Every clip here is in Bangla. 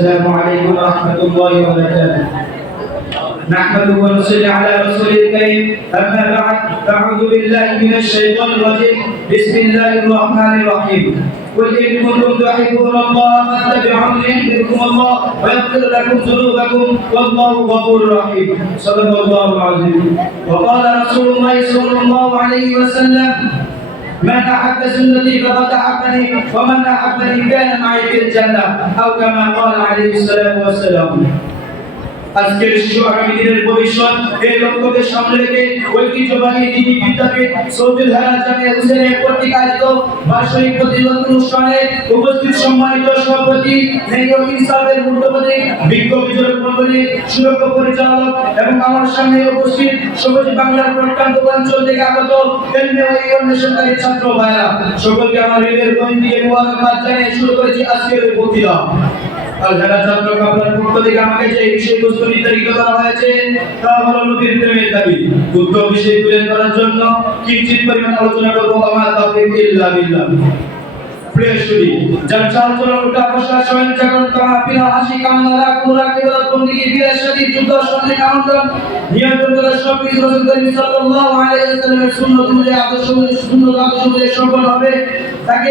السلام عليكم ورحمة الله وبركاته. نحمده ونصلي على رسوله الكريم. أما بعد فأعوذ بالله من الشيطان الرجيم. بسم الله الرحمن الرحيم. قل إن كنتم تحبون الله فاتبعوني يحببكم الله ويغفر لكم ذنوبكم. والله غفور رحيم. صدق الله العظيم. وقال رسول الله صلى الله عليه وسلم من أحب سنتي فقد أحبني ومن أحبني كان معي في الجنة أو كما قال عليه الصلاة والسلام. আজকের শিশু আগামী দিনের ভবিষ্যৎ। এই লক্ষ্যকে সামনে রেখে ঐতিহ্যবাহী দিনী বিদ্যাপীঠ আয়োজিত বার্ষিক অনুষ্ঠানে উপস্থিত সম্মানিত সভাপতি বিজ্ঞ বিজয় মন্ডলী পরিচালক এবং আমার সামনে উপস্থিত সবুজ বাংলার অঞ্চল থেকে আগত ছাত্র ভাইরা। সকলকে আমার হৃদয়ের দিয়ে মোবারকবাদ জানিয়ে শুরু করেছি আজকের যারা ছাত্র কাপড়ের পক্ষ থেকে আমাকে যে বিষয়বস্তু নির্ধারিত করা হয়েছে তাকে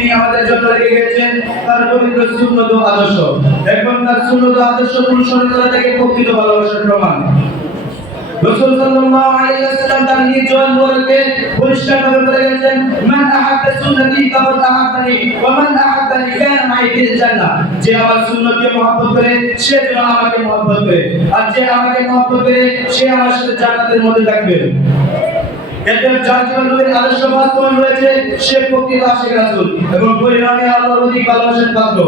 আমাদের জন্য রেখে গেছেন, তার পবিত্র সুন্নত আদর্শ। এখন তার সুন্নত আদর্শ অনুসরণ করা থেকে প্রকৃত ভালোবাসার প্রমাণ। সে আমাকে মহব্বত করে। আর যে আমাকে মহব্বত করে, সে আমার সাথে জান্নাতের মধ্যে থাকবে। যার জীবন নবীর আদর্শ বাস্তবায়ন রয়েছে সে প্রকৃত আশিক রাসূল এবং পরিণামে আল্লাহর অধিক ভালোবাসার পাত্র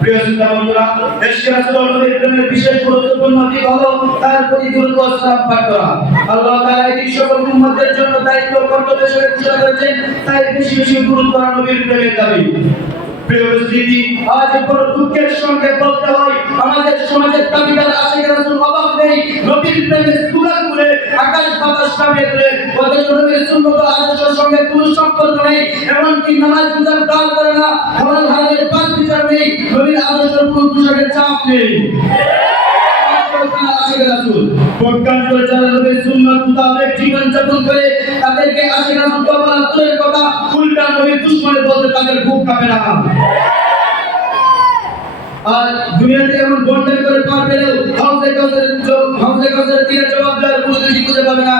প্রিয় শ্রোতা বন্ধুরা এশকে রাসূল নবীর প্রেমের বিশেষ গুরুত্বপূর্ণ দিক হলো তার প্রতি গুরুত্ব স্থাপন করা। আল্লাহ তাআলা এই সকল উম্মতের জন্য দায়িত্ব কর্তব্য হিসেবে ঘোষণা করেছেন, তাই বেশি বেশি গুরুত্ব নবীর প্রেমের দাবি। প্রিয় উপস্থিতি, আজ বড় দুঃখের সঙ্গে বলতে হয়, আমাদের আকাশ বাতাস দান করে তাদেরকে দূরের কথা উল্টা নবীর দুশমনে বলতে তাদের বুক কাঁপে না। আর দুনিয়াতে এমন বন্টন করে পার পেলেও হাউসে কাউসের হাউসে কাউসের তীরে না